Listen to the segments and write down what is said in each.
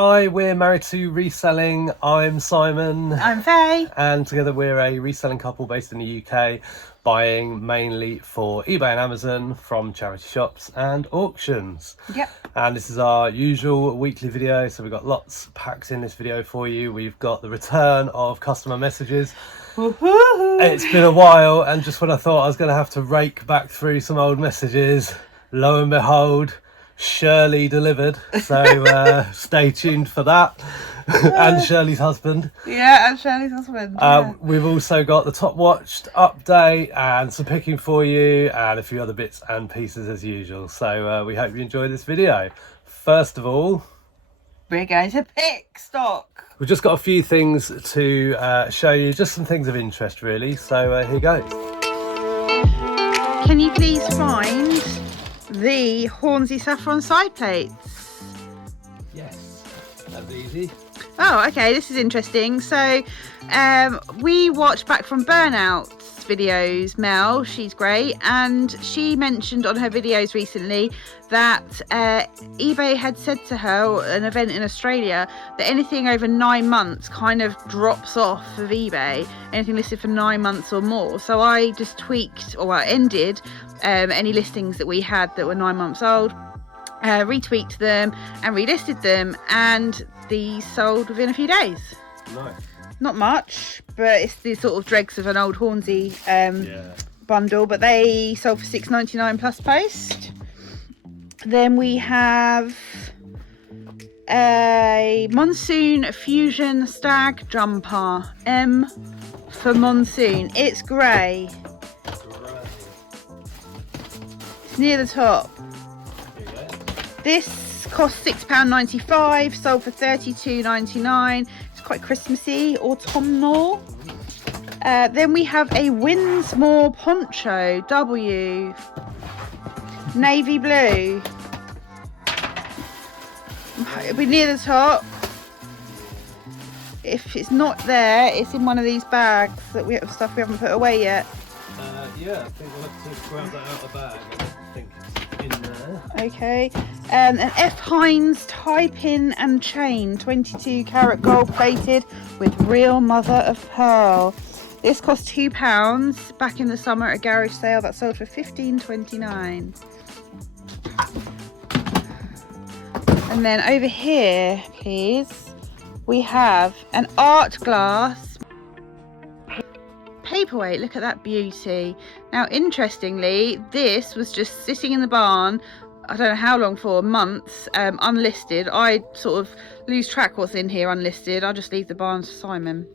Hi, we're married to Reselling. I'm Simon. I'm Faye. And together we're a reselling couple based in the UK, buying mainly for eBay and Amazon from charity shops and auctions. Yep. And this is our usual weekly video, so we've got lots packed in this video for you. We've got the return of customer messages. Woohoo! It's been a while, and just when I thought I was going to have to rake back through some old messages, lo and behold, Shirley delivered. So stay tuned for that. And Shirley's husband. Yeah, and Shirley's husband. Yeah. We've also got the top watched update and some picking for you and a few other bits and pieces as usual. So we hope you enjoy this video. First of all, We're going to pick stock. we've just got a few things to show you, just some things of interest really. So here goes. Can you please find the Hornsey saffron side plates? Yes, that's easy. Oh, okay, this is interesting. So we watched Back from Burnout's videos, Mel, she's great, and she mentioned on her videos recently that eBay had said to her at an event in Australia that anything over 9 months kind of drops off of eBay, anything listed for 9 months or more. So I just tweaked, or well, ended any listings that we had that were 9 months old, retweaked them and relisted them, and these sold within a few days. Nice. Not much, but it's the sort of dregs of an old Hornsey bundle, but they sold for $6.99 plus post. Then we have a Monsoon Fusion Stag jumper, M for Monsoon. It's grey. It's near the top. This cost £6.95, sold for $32.99. It's quite Christmassy, autumnal. Then we have a Winsmore poncho, W, navy blue. It'll be near the top. If it's not there, it's in one of these bags that we have stuff we haven't put away yet. Yeah, I think we'll have to grab that out of the bag. I think it's in there. Okay, an F. Hines tie pin and chain, 22 karat gold plated with real mother of pearl. This cost £2 back in the summer at a garage sale that sold for $15.29. And then over here, please, we have an art glass paperweight. Look at that beauty. Now, interestingly, this was just sitting in the barn, I don't know how long for, months, unlisted. I sort of lose track what's in here unlisted. I'll just leave the barn to Simon.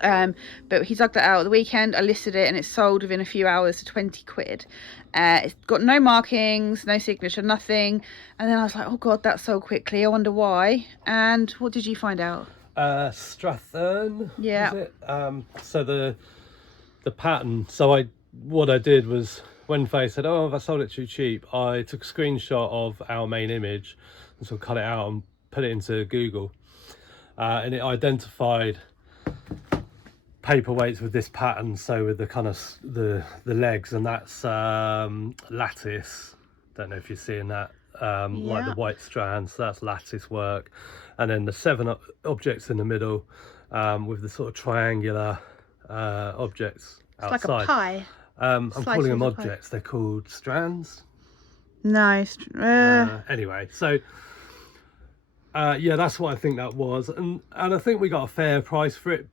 But he dug that out at the weekend. I listed it and it sold within a few hours for 20 quid. It's got no markings, no signature, nothing. And then I was like, oh God, that sold quickly. I wonder why. And what did you find out? Strathern. Yeah. Was it? So the pattern. So what I did was, when Faye said, oh, I sold it too cheap, I took a screenshot of our main image and sort of cut it out and put it into Google. And it identified paperweights with this pattern, so with the kind of the legs, and that's lattice. Don't know if you're seeing that, like the white strands, so that's lattice work. And then the 7 objects in the middle with the sort of triangular objects outside. It's like a pie. I'm calling them objects, they're called strands. Nice. Anyway, so yeah, that's what I think that was, and I think we got a fair price for it.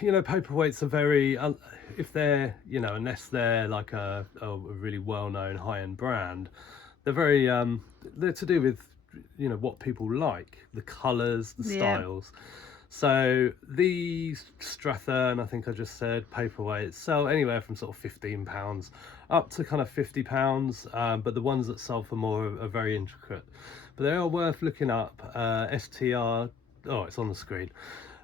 You know, paperweights are very, if they're, you know, unless they're like a really well-known high-end brand, they're very they're to do with, you know, what people like, the colors, the styles. So these Strathern, I think I just said, paperweights sell anywhere from sort of £15 up to kind of £50, but the ones that sell for more are very intricate. But they are worth looking up. STR, oh, it's on the screen.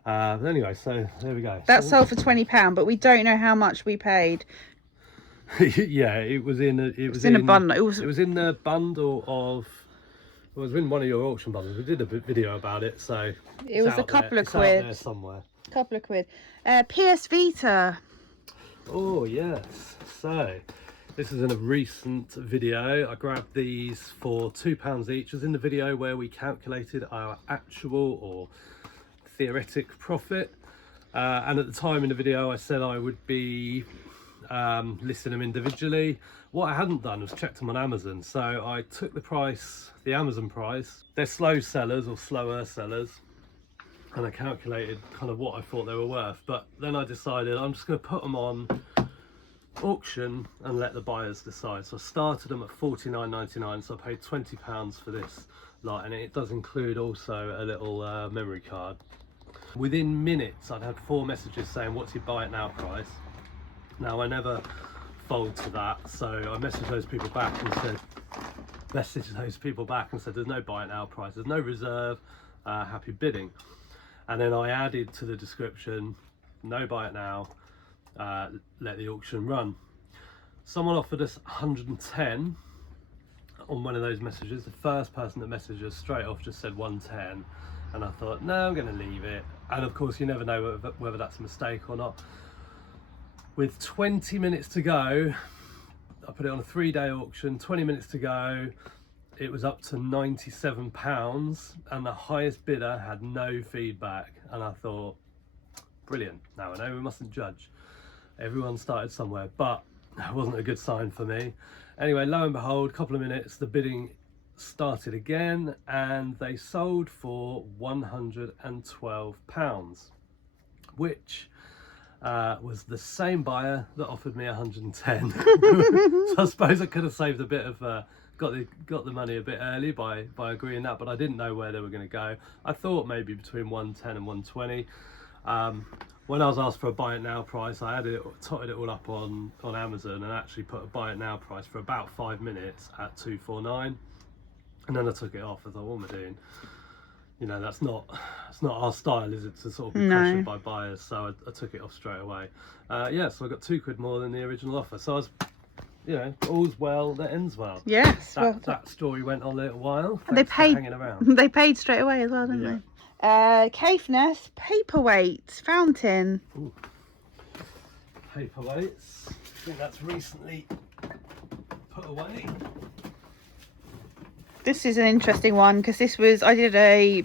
But anyway, so there we go. That sold for £20, but we don't know how much we paid. Yeah, it was in a bundle. It was in the bundle of. Well, it was in one of your auction bundles. We did a video about it, so it was a couple of quid. It's out there somewhere. Couple of quid. PS Vita. Oh yes. So This is in a recent video. I grabbed these for £2 each. It was in the video where we calculated our actual or theoretic profit. And at the time in the video, I said I would be listing them individually. What I hadn't done was checked them on Amazon. So I took the price, the Amazon price. They're slow sellers or slower sellers. And I calculated kind of what I thought they were worth. But then I decided I'm just going to put them on auction and let the buyers decide. So I started them at £49.99, so I paid £20 for this lot, and it does include also a little memory card. Within minutes I'd had 4 messages saying, what's your buy it now price? Now I never fold to that, so I messaged those people back and said there's no buy it now price, there's no reserve, happy bidding. And then I added to the description, no buy it now, let the auction run. Someone offered us 110 on one of those messages. The first person that messaged us straight off just said 110, and I thought, no, I'm going to leave it. And of course you never know whether that's a mistake or not. With 20 minutes to go, I put it on a 3-day auction, 20 minutes to go, it was up to £97, and the highest bidder had no feedback. And I thought, brilliant, now I know we mustn't judge. Everyone started somewhere, but it wasn't a good sign for me. Anyway, lo and behold, a couple of minutes, the bidding started again, and they sold for £112, which was the same buyer that offered me 110. So I suppose I could have saved a bit of got the money a bit early by agreeing that, but I didn't know where they were going to go. I thought maybe between 110 and 120. When I was asked for a buy it now price, I totted it all up on Amazon and actually put a buy it now price for about 5 minutes at £249, and then I took it off. I thought, what am I doing? You know, it's not our style, is it, to sort of be pressured by buyers? So I took it off straight away. Yeah, so I got £2 more than the original offer. So I was, you know, all's well that ends well. Yes. That story went on a little while. They paid. Hanging around. They paid straight away as well, didn't they? Caithness paperweight fountain. Ooh. Paperweights. I think that's recently put away. This is an interesting one because I did a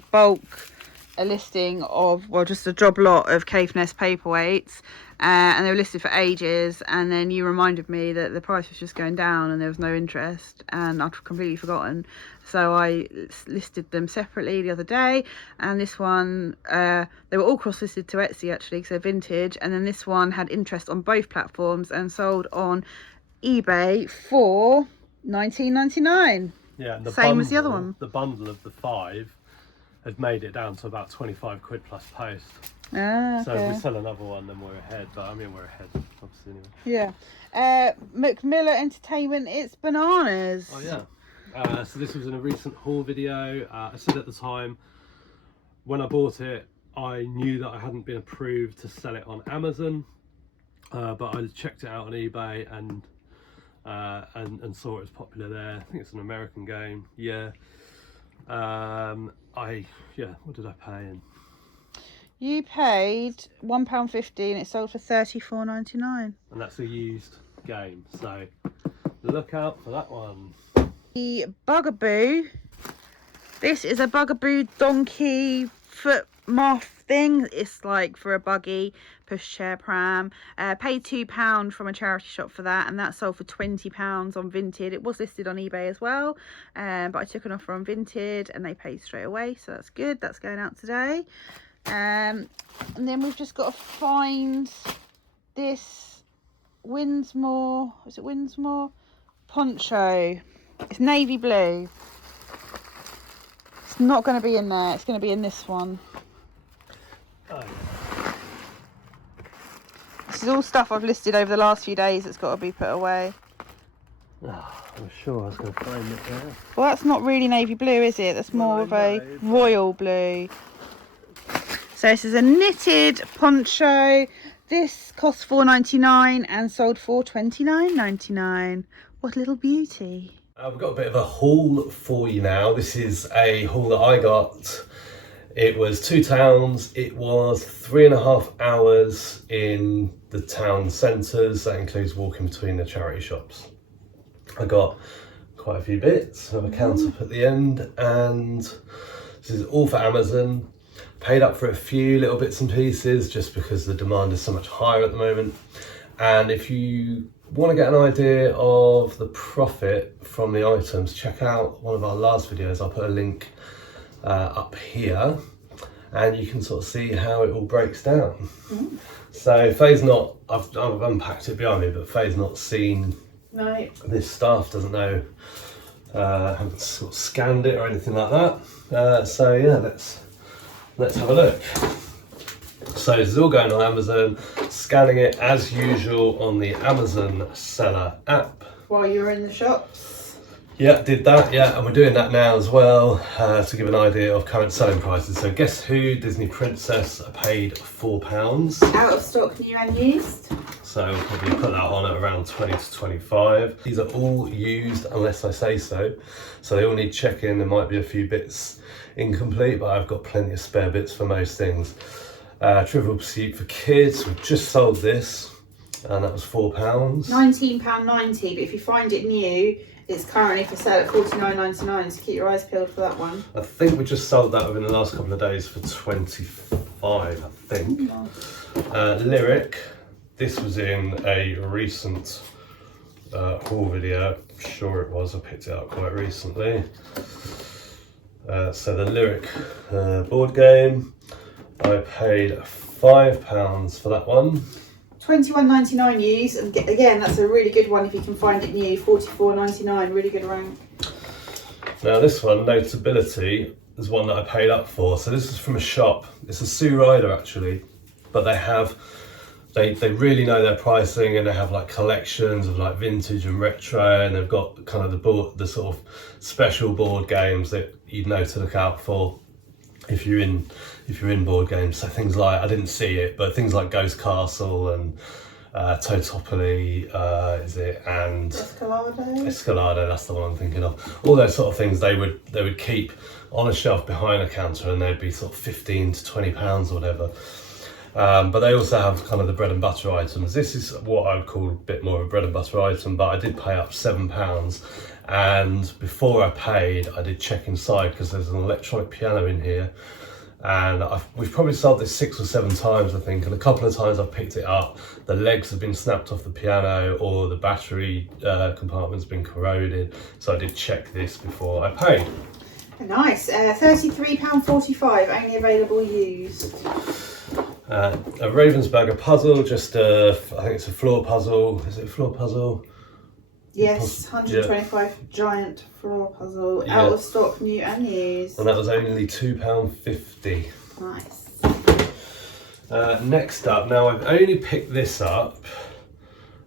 listing of, well, just a job lot of Caithness paperweights, and they were listed for ages, and then you reminded me that the price was just going down and there was no interest, and I'd completely forgotten. So I listed them separately the other day, and this one, they were all cross-listed to Etsy actually because they're vintage, and then this one had interest on both platforms and sold on eBay for £19.99. Yeah, and same as the other one. The bundle of the 5 had made it down to about £25 plus post. Ah, so okay. if we sell another one, then we're ahead. But I mean, we're ahead, obviously, anyway. Yeah. Macmillan Entertainment, it's bananas. Oh yeah. So this was in a recent haul video. I said at the time, when I bought it, I knew that I hadn't been approved to sell it on Amazon, but I checked it out on eBay and saw it was popular there. I think it's an American game. Yeah. What did I pay? And you paid £1.50 and it sold for £34.99. And that's a used game, so look out for that one. The Bugaboo. This is a Bugaboo donkey foot moth thing. It's like for a buggy, pushchair, pram. Paid £2 from a charity shop for that, and that sold for £20 on Vinted. It was listed on eBay as well, but I took an offer on Vinted and they paid straight away, so that's good. That's going out today. And then we've just got to find this Winsmore. Is it Winsmore? Poncho. It's navy blue. It's not going to be in there. It's going to be in this one. Oh. This is all stuff I've listed over the last few days that's got to be put away. Oh, I'm sure I was going to find it there. Well, that's not really navy blue, is it? That's more of a royal blue. So this is a knitted poncho. This cost £4.99 and sold for £29.99. What a little beauty. We've got a bit of a haul for you now. This is a haul that I got. It was 2 towns. It was 3.5 hours in the town centres. That includes walking between the charity shops. I got quite a few bits. I have a count up at the end, and this is all for Amazon. Paid up for a few little bits and pieces just because the demand is so much higher at the moment. And if you want to get an idea of the profit from the items, check out one of our last videos. I'll put a link up here, and you can sort of see how it all breaks down. So Faye's not, I've unpacked it behind me, but Faye's not seen this stuff, doesn't know, haven't sort of scanned it or anything like that. So yeah, let's have a look. So this is all going on Amazon, scanning it as usual on the Amazon seller app. While you were in the shops? Yeah, did that, yeah, and we're doing that now as well to give an idea of current selling prices. So guess who? Disney Princess paid £4. Out of stock, new and used. So we'll probably put that on at around 20 to 25. These are all used unless I say so. So they all need checking. There might be a few bits incomplete, but I've got plenty of spare bits for most things. Trivial Pursuit for kids, we've just sold this, and that was £4. £19.90, but if you find it new, it's currently for sale at $49.99, so keep your eyes peeled for that one. I think we just sold that within the last couple of days for 25, I think. Lyric, this was in a recent haul video. I'm sure it was, I picked it up quite recently. So the Lyric board game, I paid £5 for that one. $21.99 used, and again, that's a really good one if you can find it new. $44.99, really good rank. Now this one, Notability, is one that I paid up for. So this is from a shop. It's a Sue Ryder actually, but they really know their pricing, and they have like collections of like vintage and retro, and they've got kind of the sort of special board games that you'd know to look out for if you're in board games. So things like, I didn't see it, but things like Ghost Castle and Totopoly, is it, and Escalado, that's the one I'm thinking of. All those sort of things they would keep on a shelf behind a counter, and they'd be sort of £15 to £20 or whatever. But they also have kind of the bread and butter items. This is what I would call a bit more of a bread and butter item, but I did pay up £7. And before I paid, I did check inside because there's an electronic piano in here. And we've probably sold this 6 or 7 times, I think. And a couple of times I've picked it up, the legs have been snapped off the piano, or the battery compartment's been corroded. So I did check this before I paid. Nice, £33.45, only available used. A Ravensburger puzzle, just I think it's a floor puzzle. Is it a floor puzzle? Yes, 125 giant floor puzzle, out of stock, new and used. And that was only £2.50. Nice. Next up, now I've only picked this up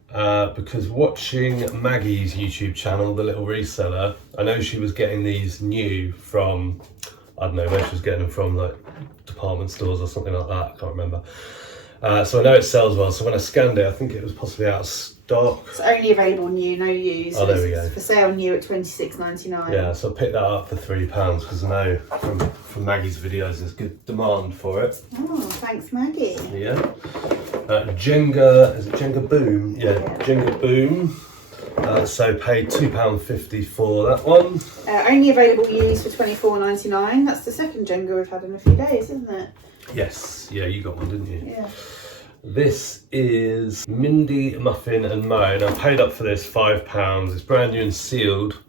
because watching Maggie's YouTube channel, The Little Reseller, I know she was getting these new from, I don't know where she was getting them from, like department stores or something like that, I can't remember. So I know it sells well, so when I scanned it, I think it was possibly out of stock. It's only available new, no used. Oh, there we go. It's for sale new at $26.99. Yeah, so I picked that up for £3 because I know from Maggie's videos there's good demand for it. Oh, thanks Maggie. Yeah. Jenga, is it Jenga Boom? Yeah, Jenga Boom. So paid £2.50 for that one. Only available used for $24.99. That's the second Jenga we've had in a few days, isn't it? Yes, yeah, you got one, didn't you? Yeah. This is Mindy, Muffin and Mo. And I paid up for this £5. It's brand new and sealed.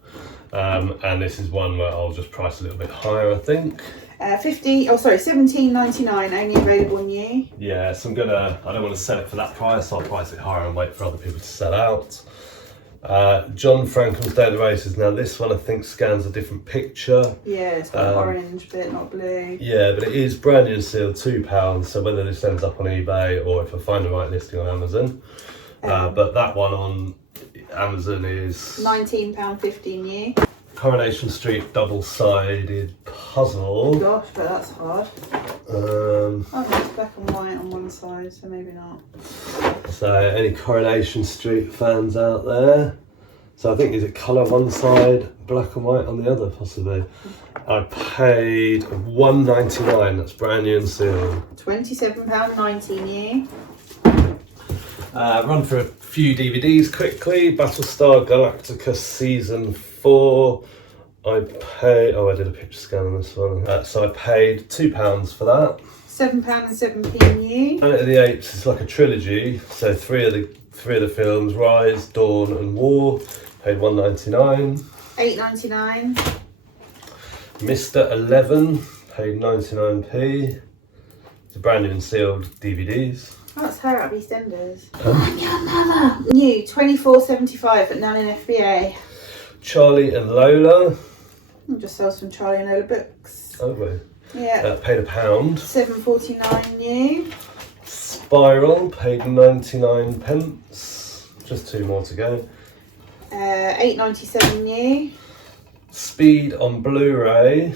And this is one where I'll just price a little bit higher, I think. $17.99, only available new. Yeah, so I don't want to sell it for that price, so I'll price it higher and wait for other people to sell out. John Frankel's Day of the Races. Now this one I think scans a different picture. Yeah, it's got an orange bit, not blue. Yeah, but it is brand new and sealed, £2. So whether this ends up on eBay or if I find the right listing on Amazon. But that one on Amazon is £19.50 new. Coronation Street double-sided puzzle. Gosh, but that's hard. Oh, it's black and white on one side, so maybe not. So any Coronation Street fans out there? So I think, is it colour one side, black and white on the other, possibly? I paid $1.99, that's brand new and sealed. £27.90 new. Run through a few DVDs quickly. Battlestar Galactica Season 4. I did a picture scan on this one. So I paid £2 for that. £7.07 new. Planet of the Apes is like a trilogy. So three of the films: Rise, Dawn, and War. Paid £1.99. £8.99. Mr. 11. Paid 99p. It's a brand new and sealed DVDs. Oh, it's her at EastEnders. Oh, new, £24.75, but none in FBA. Charlie and Lola. Just sells some Charlie and Lola books. Oh, wait. Yeah. Paid £1. £7.49 new. Spiral, paid 99 pence. Just 2 more to go. £8.97 new. Speed on Blu-ray,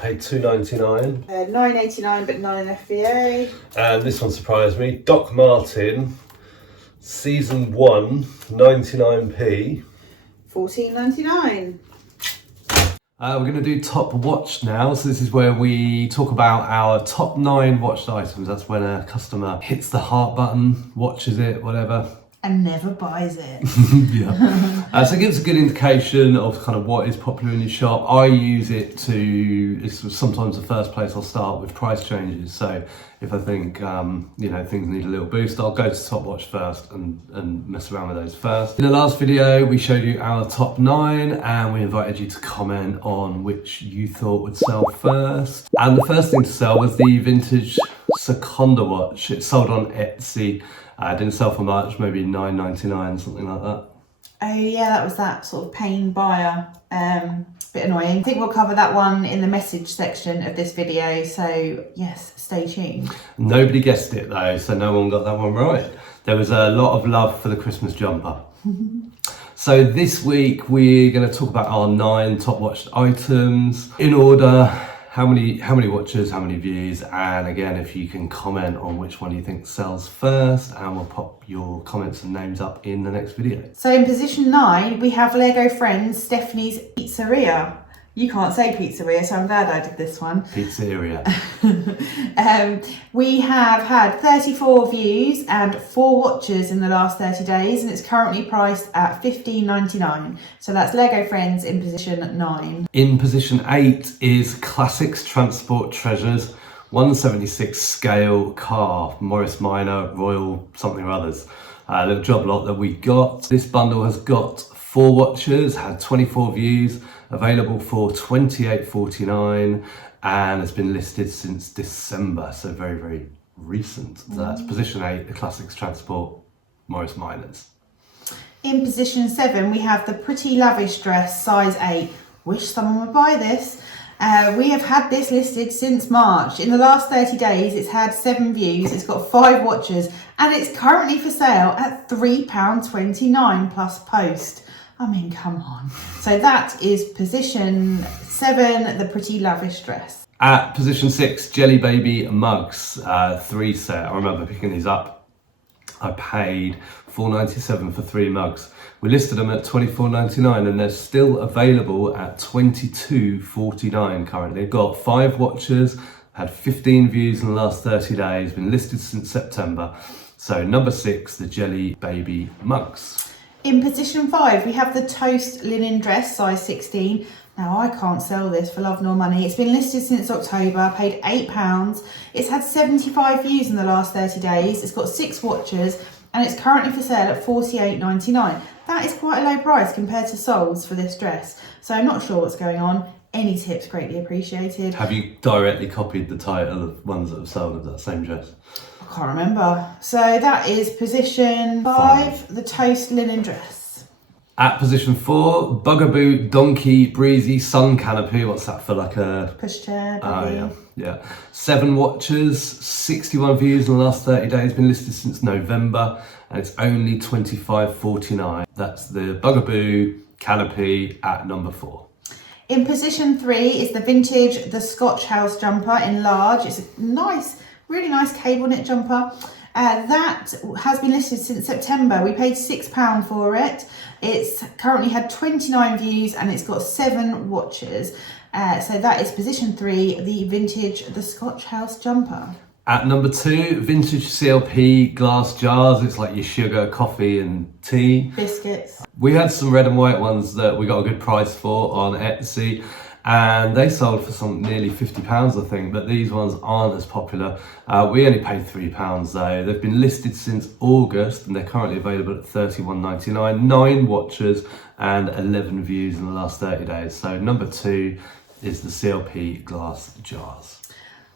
paid £2.99. £9.89, but none in FBA. And this one surprised me. Doc Martin, Season 1, 99p. £14.99. We're going to do top watched now. So this is where we talk about our top 9 watched items. That's when a customer hits the heart button, watches it, whatever. And never buys it. Yeah. So it gives a good indication of kind of what is popular in your shop. I use it it's sometimes the first place I'll start with price changes. So if I think, things need a little boost, I'll go to Top Watch first and mess around with those first. In the last video, we showed you our top 9 and we invited you to comment on which you thought would sell first. And the first thing to sell was the vintage Seconda watch. It sold on Etsy. Didn't sell for much, maybe $9.99, something like that. Oh yeah, that was that sort of paying buyer. Bit annoying. I think we'll cover that one in the message section of this video, so yes, stay tuned. Nobody guessed it though, so no one got that one right. There was a lot of love for the Christmas jumper. So this week we're going to talk about our 9 top watched items in order. How many watches, how many views, and again, if you can comment on which one you think sells first, and we'll pop your comments and names up in the next video. So in position 9, we have Lego Friends Stephanie's Pizzeria. You can't say pizzeria, so I'm glad I did this one. Pizzeria. We have had 34 views and 4 watches in the last 30 days, and it's currently priced at $15.99. So that's Lego Friends in position 9. In position 8 is Classics Transport Treasures 176 scale car, Morris Minor, Royal something or others. A little job lot that we got. This bundle has got 4 watches, had 24 views, available for $28.49, and it's been listed since December, so very, very recent. So that's position 8, the Classics Transport Morris Minors. In position 7, we have the Pretty Lavish dress, size 8. Wish someone would buy this. We have had this listed since March. In the last 30 days, it's had 7 views, it's got 5 watches, and it's currently for sale at £3.29 plus post. I mean, come on. So that is position 7, the Pretty Lavish dress. At position 6, Jelly Baby mugs, 3 set. I remember picking these up. I paid $4.97 for 3 mugs. We listed them at $24.99 and they're still available at $22.49 currently. Got 5 watches, had 15 views in the last 30 days, been listed since September. So number 6, the Jelly Baby mugs. In position 5, we have the Toast linen dress, size 16. Now, I can't sell this for love nor money. It's been listed since October, paid £8. It's had 75 views in the last 30 days. It's got 6 watches, and it's currently for sale at $48.99. That is quite a low price compared to Soul's for this dress. So I'm not sure what's going on. Any tips greatly appreciated. Have you directly copied the title of ones that have sold of that same dress? I can't remember. So that is position 5, the Toast linen dress. At position 4, Bugaboo Donkey Breezy Sun Canopy. What's that for, like a pushchair? Oh yeah. 7 watches, 61 views in the last 30 days. Been listed since November, and it's only $25.49. That's the Bugaboo Canopy at number 4. In position 3 is the vintage The Scotch House jumper in large. It's a nice, really nice cable knit jumper. That has been listed since September. We paid £6 for it. It's currently had 29 views and it's got 7 watches. So that is position 3, the vintage The Scotch House jumper. At number 2, vintage CLP glass jars. It's like your sugar, coffee and tea. Biscuits. We had some red and white ones that we got a good price for on Etsy, and they sold for some nearly £50, I think, but these ones aren't as popular. We only paid £3 though. They've been listed since August and they're currently available at $31.99. 9 watches and 11 views in the last 30 days. So number 2 is the CLP glass jars.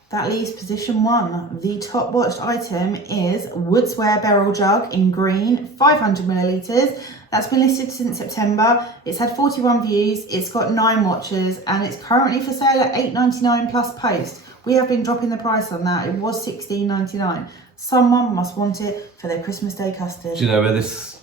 That leaves position 1. The top watched item is Woodsware Beryl Jug in green, 500 millilitres. That's been listed since September. It's had 41 views, it's got 9 watches, and it's currently for sale at $8.99 plus post. We have been dropping the price on that. It was $16.99. Someone must want it for their Christmas Day custard. Do you know where this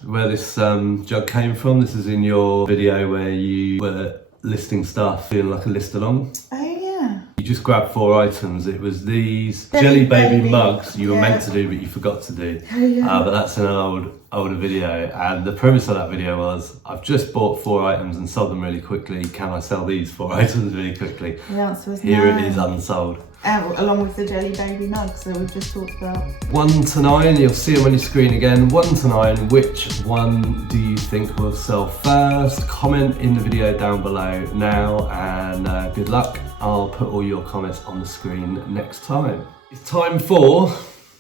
jug came from? This is in your video where you were listing stuff, doing like a list along. Oh yeah. You just grabbed 4 items. It was these Jelly Baby mugs you were meant to do but you forgot to do. Oh, yeah. But that's in an older video, and the premise of that video was, I've just bought 4 items and sold them really quickly. Can I sell these 4 items really quickly? The answer was Here no. it is unsold. Along with the Jelly Baby mugs that we've just talked about. 1 to 9, you'll see them on your screen again. 1 to 9, which one do you think will sell first? Comment in the video down below now, and good luck. I'll put all your comments on the screen next time. It's time for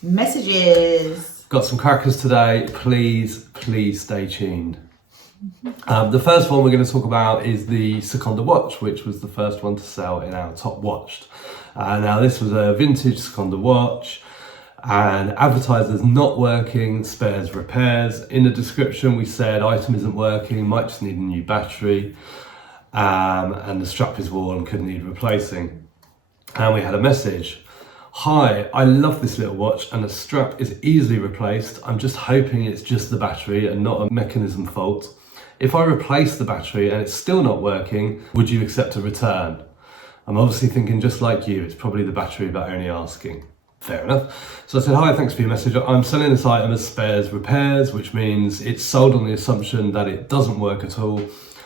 messages. Got some crackers today. Please stay tuned. The first one we're going to talk about is the Seconda watch, which was the first one to sell in our top watched. Now this was a vintage Seconda watch, and advertised as not working, spares, repairs. In the description we said item isn't working, might just need a new battery, and the strap is worn, could need replacing. And we had a message. Hi, I love this little watch and the strap is easily replaced. I'm just hoping it's just the battery and not a mechanism fault. If I replace the battery and it's still not working, would you accept a return? I'm obviously thinking just like you, it's probably the battery but only asking. Fair enough. So I said, hi, thanks for your message. I'm selling this item as spares repairs, which means it's sold on the assumption that it doesn't work at all.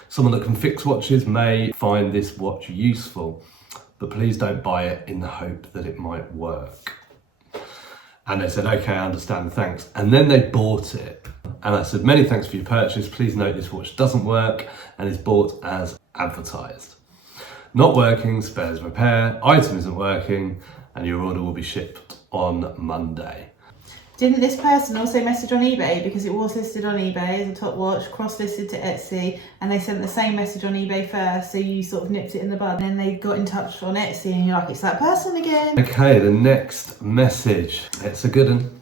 Someone that can fix watches may find this watch useful, but please don't buy it in the hope that it might work. And they said, okay, I understand, thanks. And then they bought it. And I said, many thanks for your purchase. Please note this watch doesn't work and is bought as advertised. Not working, spares repair, item isn't working, and your order will be shipped on Monday. Didn't this person also message on eBay, because it was listed on eBay as a top watch, cross-listed to Etsy, and they sent the same message on eBay first, so you sort of nipped it in the bud, and then they got in touch on Etsy and you're like, it's that person again. Okay, the next message, it's a good one.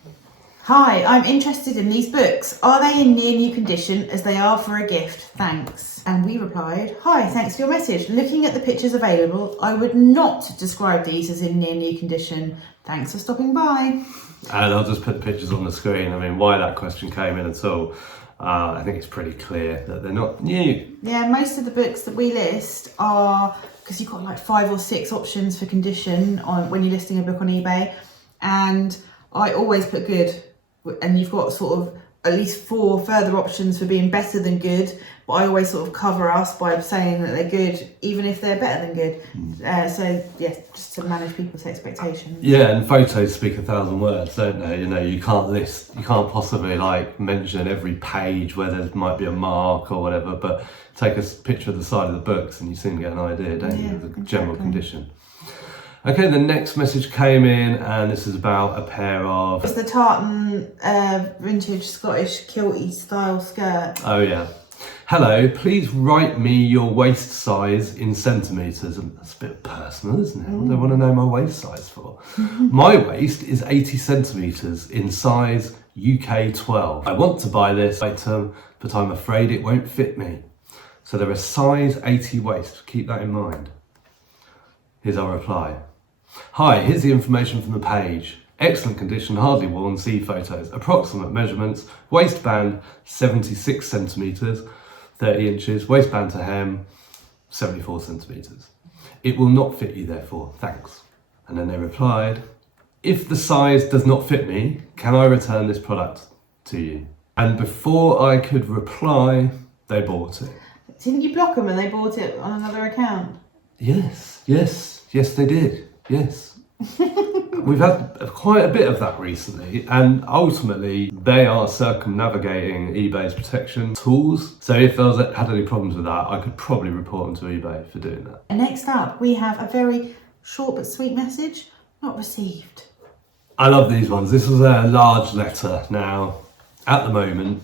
Hi, I'm interested in these books. Are they in near new condition as they are for a gift? Thanks. And we replied, hi, thanks for your message. Looking at the pictures available, I would not describe these as in near new condition. Thanks for stopping by. And I'll just put the pictures on the screen. I mean, why that question came in at all, I think it's pretty clear that they're not new. Yeah, most of the books that we list are, because you've got like 5 or 6 options for condition on when you're listing a book on eBay, and I always put good, and you've got sort of at least 4 further options for being better than good, but I always sort of cover us by saying that they're good even if they're better than good. So yeah, just to manage people's expectations. Yeah, and photos speak 1,000 words, don't they? You know, you can't possibly like mention every page where there might be a mark or whatever, but take a picture of the side of the books and you soon get an idea, don't you, of the general condition. Okay, the next message came in, and this is about a pair of... It's the tartan vintage Scottish kilty style skirt. Oh yeah. Hello, please write me your waist size in centimetres. That's a bit personal, isn't it? What do I want to know my waist size for? My waist is 80 centimetres in size UK 12. I want to buy this item, but I'm afraid it won't fit me. So they're a size 80 waist, keep that in mind. Here's our reply. Hi, here's the information from the page. Excellent condition, hardly worn, see photos. Approximate measurements, waistband 76 centimetres, 30 inches, waistband to hem 74 centimetres. It will not fit you therefore, thanks. And then they replied, if the size does not fit me, can I return this product to you? And before I could reply, they bought it. Didn't you block them and they bought it on another account? Yes they did, yes. We've had quite a bit of that recently, and ultimately they are circumnavigating eBay's protection tools. So if I had any problems with that, I could probably report them to eBay for doing that. And next up, we have a very short but sweet message, not received. I love these ones. This was a large letter. Now, at the moment,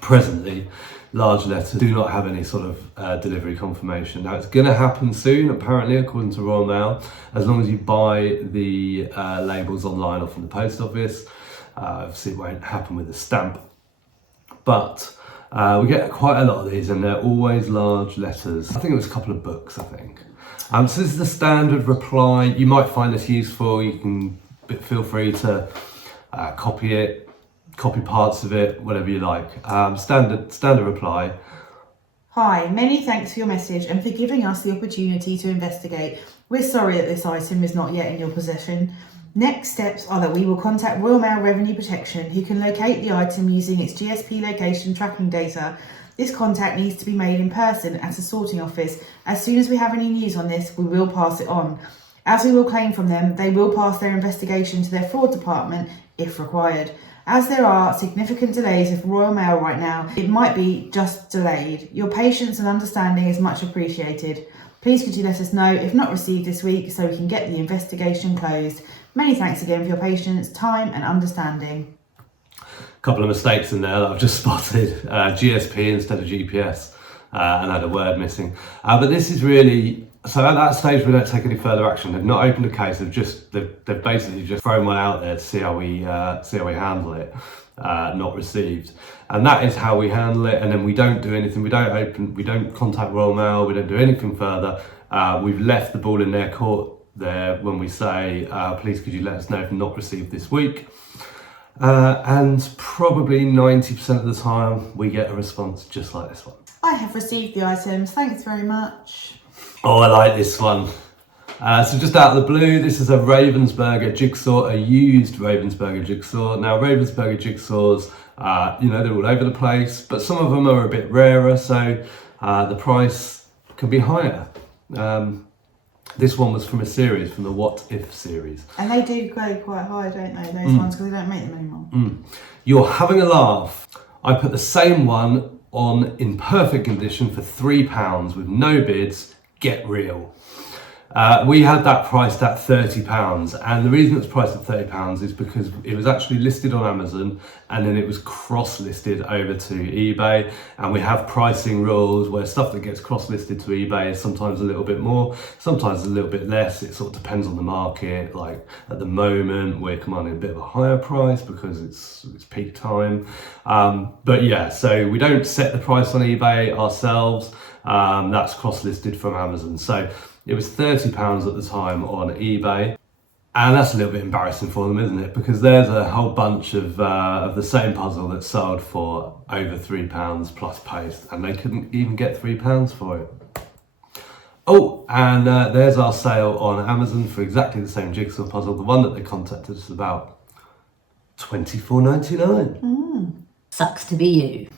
presently, large letters do not have any sort of delivery confirmation. Now, it's going to happen soon, apparently, according to Royal Mail, as long as you buy the labels online or from the post office. Obviously, it won't happen with the stamp. But we get quite a lot of these, and they're always large letters. I think it was a couple of books, I think. So this is the standard reply. You might find this useful. You can feel free to copy it, copy parts of it, whatever you like. Standard reply. Hi, many thanks for your message and for giving us the opportunity to investigate. We're sorry that this item is not yet in your possession. Next steps are that we will contact Royal Mail Revenue Protection, who can locate the item using its GSP location tracking data. This contact needs to be made in person at a sorting office. As soon as we have any news on this, we will pass it on. As we will claim from them, they will pass their investigation to their fraud department if required. As there are significant delays with Royal Mail right now, it might be just delayed. Your patience and understanding is much appreciated. Please could you let us know if not received this week so we can get the investigation closed. Many thanks again for your patience, time and understanding. Couple of mistakes in there that I've just spotted. GSP instead of GPS, and had a word missing. But this is really, so at that stage we don't take any further action. They've not opened a case. They've basically just thrown one out there to see how we handle it. Not received, and that is how we handle it. And then we don't do anything. We don't contact Royal Mail. We don't do anything further. We've left the ball in their court there when we say, please could you let us know if not received this week. And probably 90% of the time we get a response just like this one. I have received the items, thanks very much. Oh, I like this one. So just out of the blue, this is a Ravensburger jigsaw, a used Ravensburger jigsaw. Now Ravensburger jigsaws, they're all over the place, but some of them are a bit rarer, so the price can be higher. This one was from a series, from the What If series. And they do go quite high, don't they, those ones, because they don't make them anymore. You're having a laugh. I put the same one on in perfect condition for £3 with no bids. Get real. We had that priced at £30, and the reason it's priced at £30 is because it was actually listed on Amazon and then it was cross-listed over to eBay, and we have pricing rules where stuff that gets cross-listed to eBay is sometimes a little bit more, sometimes a little bit less. It sort of depends on the market. Like at the moment we're commanding a bit of a higher price because it's peak time, but yeah, so we don't set the price on eBay ourselves. That's cross-listed from Amazon. So it was £30 at the time on eBay, and that's a little bit embarrassing for them, isn't it? Because there's a whole bunch of the same puzzle that sold for over £3 plus post, and they couldn't even get £3 for it. Oh, and there's our sale on Amazon for exactly the same jigsaw puzzle, the one that they contacted us about, £24.99. Sucks to be you.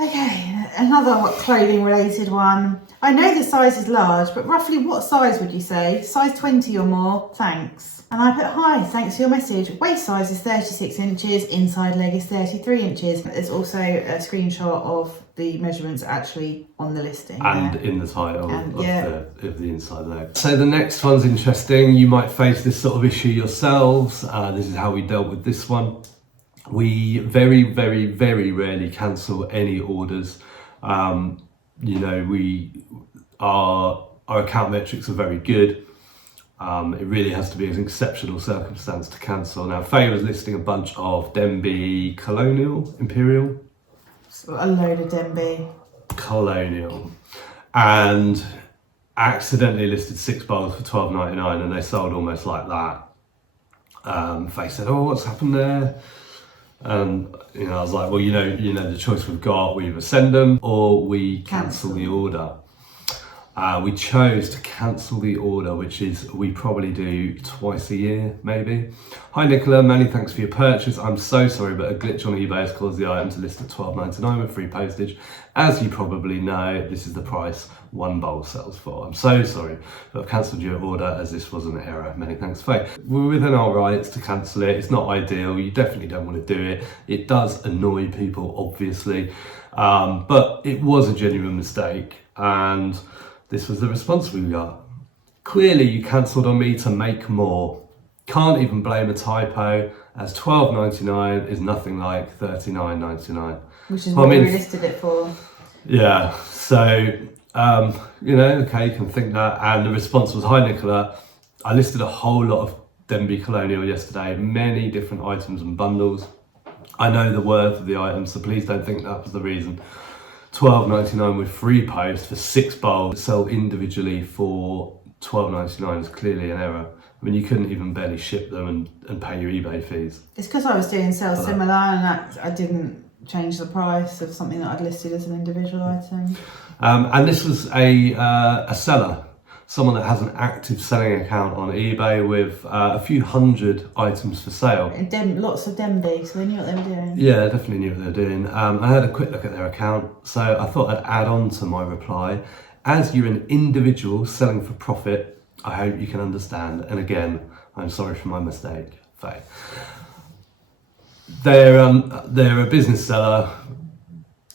Okay, another clothing related one. I know the size is large, but roughly what size would you say? Size 20 or more? Thanks. And I put, hi, thanks for your message. Waist size is 36 inches, inside leg is 33 inches. There's also a screenshot of the measurements actually on the listing. And there. in the title of the inside leg. So the next one's interesting. You might face this sort of issue yourselves. This is how we dealt with this one. We very, very, very rarely cancel any orders. Our account metrics are very good. It really has to be an exceptional circumstance to cancel. Now, Faye was listing a bunch of Denby Imperial. So a load of Denby. Colonial. And accidentally listed 6 bowls for £12.99, and they sold almost like that. Faye said, oh, what's happened there? And I was like, well, the choice we've got, we either send them or we cancel the order. We chose to cancel the order, which is we probably do twice a year, maybe. Hi Nicola, many thanks for your purchase. I'm so sorry, but a glitch on eBay has caused the item to list at £12.99 with free postage. As you probably know, this is the price one bowl sells for. I'm so sorry, but I've cancelled your order as this was an error. Many thanks, Faye. We're within our rights to cancel it. It's not ideal. You definitely don't want to do it. It does annoy people, obviously, but it was a genuine mistake, and this was the response we got. Clearly you cancelled on me to make more. Can't even blame a typo, as £12.99 is nothing like £39.99. Which is what we listed it for. Yeah, so, you know, okay, you can think that. And the response was, hi Nicola, I listed a whole lot of Denby Colonial yesterday, many different items and bundles. I know the worth of the items, so please don't think that was the reason. £12.99 with free post for 6 bowls, sell individually for £12.99 is clearly an error. I mean, you couldn't even barely ship them and pay your eBay fees. It's because I was doing sales similar and I didn't change the price of something that I'd listed as an individual item. And this was a seller, someone that has an active selling account on eBay with a few hundred items for sale. And lots of Denby, so they knew what they were doing. Yeah, definitely knew what they were doing. I had a quick look at their account, so I thought I'd add on to my reply. As you're an individual selling for profit, I hope you can understand. And again, I'm sorry for my mistake, Faye. They're a business seller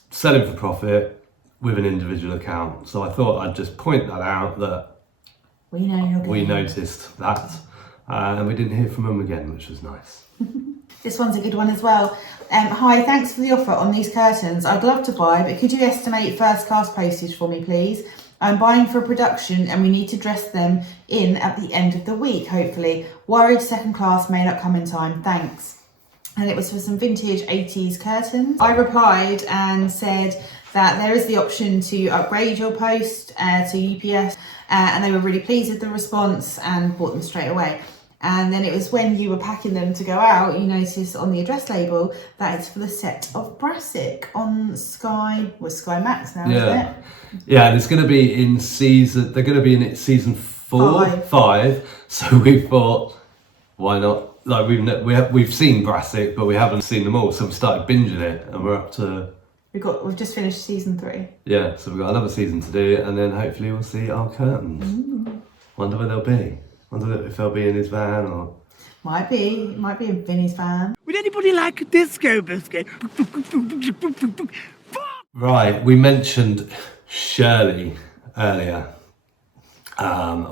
selling for profit with an individual account. So I thought I'd just point that out, that we noticed that, and we didn't hear from them again, which was nice. This one's a good one as well. Hi, thanks for the offer on these curtains. I'd love to buy, but could you estimate first class postage for me, please? I'm buying for production and we need to dress them in at the end of the week, hopefully. Worried second class may not come in time. Thanks. And it was for some vintage 80s curtains. I replied and said that there is the option to upgrade your post to UPS, and they were really pleased with the response and bought them straight away. And then it was when you were packing them to go out, you noticed on the address label that it's for the set of Brassic on Sky Max now, isn't it? Yeah, and it's going to be in season, they're going to be in it season 5. So we thought, why not? Like we've seen Brassic, but we haven't seen them all. So we started binging it, and we're up to. We've just finished season 3. Yeah, so we've got another season to do, and then hopefully we'll see our curtains. Wonder where they'll be. Wonder if they'll be in his van or. Might be in Vinny's van. Would anybody like a disco biscuit? Right, we mentioned Shirley earlier.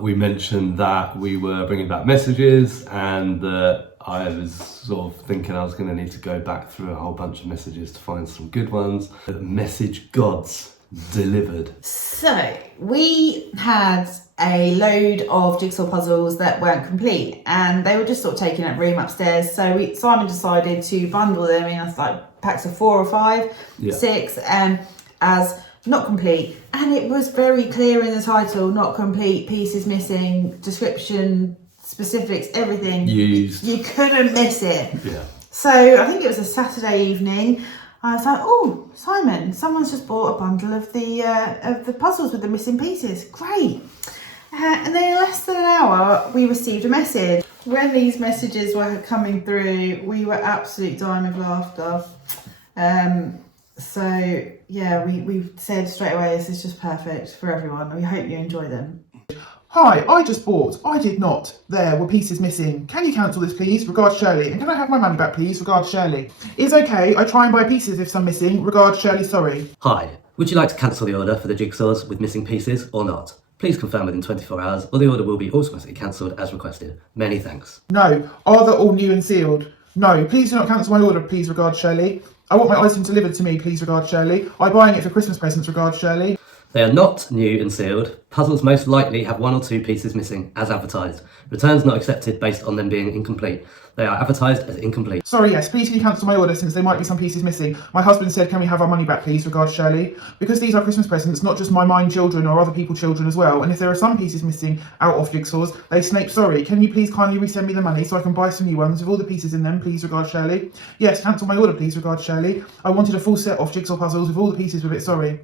We mentioned that we were bringing back messages, and that I was sort of thinking I was going to need to go back through a whole bunch of messages to find some good ones. The message gods delivered. So we had a load of jigsaw puzzles that weren't complete, and they were just sort of taking up room upstairs. So Simon decided to bundle them in like packs of 4 or 5, 6, as not complete. And it was very clear in the title, not complete, pieces missing, description, specifics, everything. Used. You couldn't miss it. Yeah. So I think it was a Saturday evening. I was like, oh, Simon, someone's just bought a bundle of the puzzles with the missing pieces. Great. And then in less than an hour, we received a message. When these messages were coming through, we were absolute dying of laughter. So yeah, we said straight away, this is just perfect for everyone. We hope you enjoy them. Hi, I just bought. I did not. There were pieces missing. Can you cancel this, please? Regards, Shirley. And can I have my money back, please? Regards, Shirley. It's okay. I try and buy pieces if some missing. Regards, Shirley. Sorry. Hi, would you like to cancel the order for the jigsaws with missing pieces or not? Please confirm within 24 hours or the order will be automatically cancelled as requested. Many thanks. No. Are they all new and sealed? No. Please do not cancel my order, please. Regards, Shirley. I want my item delivered to me, please. Regards, Shirley. I'm buying it for Christmas presents. Regards, Shirley. They are not new and sealed. Puzzles most likely have 1 or 2 pieces missing, as advertised. Returns not accepted based on them being incomplete. They are advertised as incomplete. Sorry, yes, please can you cancel my order since there might be some pieces missing. My husband said, can we have our money back, please? Regards, Shirley. Because these are Christmas presents, not just mine children or other people's children as well. And if there are some pieces missing out of jigsaws, they Snape sorry. Can you please kindly resend me the money so I can buy some new ones with all the pieces in them, please? Regards, Shirley. Yes, cancel my order, please. Regards, Shirley. I wanted a full set of jigsaw puzzles with all the pieces with it, sorry.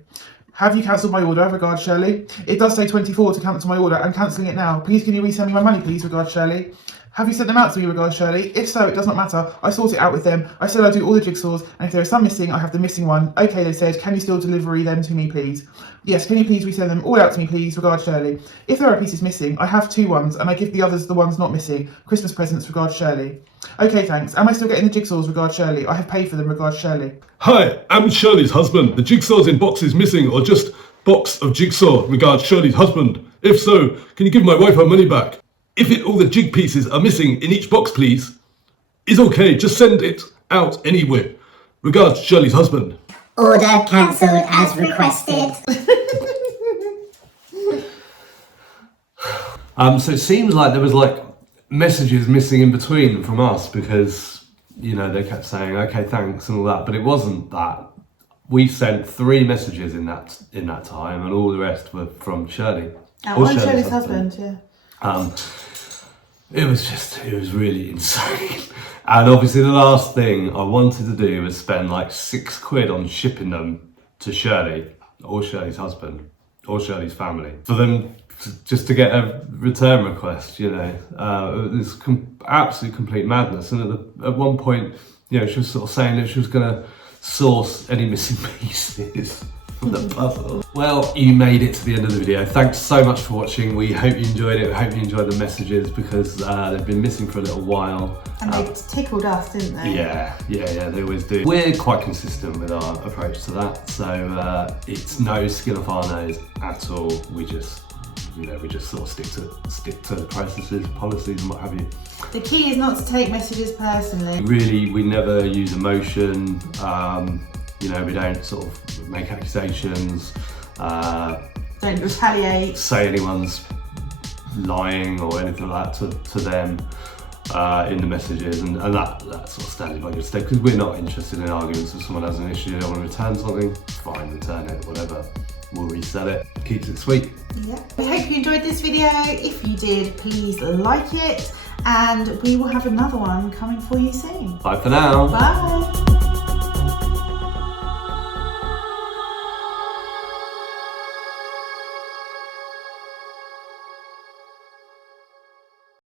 Have you cancelled my order? Regards, Shirley. It does say 24 to cancel my order. I'm cancelling it now. Please can you resend me my money, please? Regards, Shirley. Have you sent them out to me? Regards, Shirley. If so, it does not matter. I sort it out with them. I said I do all the jigsaws, and if there is some missing, I have the missing one. Okay, they said. Can you still delivery them to me, please? Yes, can you please resend them all out to me, please? Regards, Shirley. If there are pieces missing, I have 2 ones, and I give the others the ones not missing. Christmas presents. Regards, Shirley. Okay, thanks. Am I still getting the jigsaws? Regards, Shirley. I have paid for them. Regards, Shirley. Hi, I'm Shirley's husband. The jigsaw's in boxes missing, or just box of jigsaw. Regards, Shirley's husband. If so, can you give my wife her money back? If all the jig pieces are missing in each box, please. Is okay, just send it out anywhere. Regards, Shirley's husband. Order cancelled as requested. So it seems like there was like messages missing in between from us because, you know, they kept saying, okay, thanks and all that, but it wasn't that. We sent 3 messages in that time, and all the rest were from Shirley. And one Shirley's husband, yeah. It was really insane. And obviously the last thing I wanted to do was spend like £6 on shipping them to Shirley, or Shirley's husband, or Shirley's family, for them just to get a return request, you know. It was absolute complete madness. And at one point, you know, she was sort of saying that she was going to source any missing pieces from the puzzle. Well, you made it to the end of the video. Thanks so much for watching. We hope you enjoyed it. We hope you enjoyed the messages because they've been missing for a little while. And they tickled us, didn't they? Yeah, they always do. We're quite consistent with our approach to that, so it's no skin off our nose at all. We just sort of stick to processes, policies, and what have you. The key is not to take messages personally. Really, we never use emotion. You know, we don't sort of make accusations. Don't retaliate. Say anyone's lying or anything like that to them in the messages, and that sort of stands by good stead because we're not interested in arguments. If someone has an issue, they want to return something, fine, return it, whatever. We'll resell it. Keeps it sweet. Yeah. We hope you enjoyed this video. If you did, please like it, and we will have another one coming for you soon. Bye for now. Bye.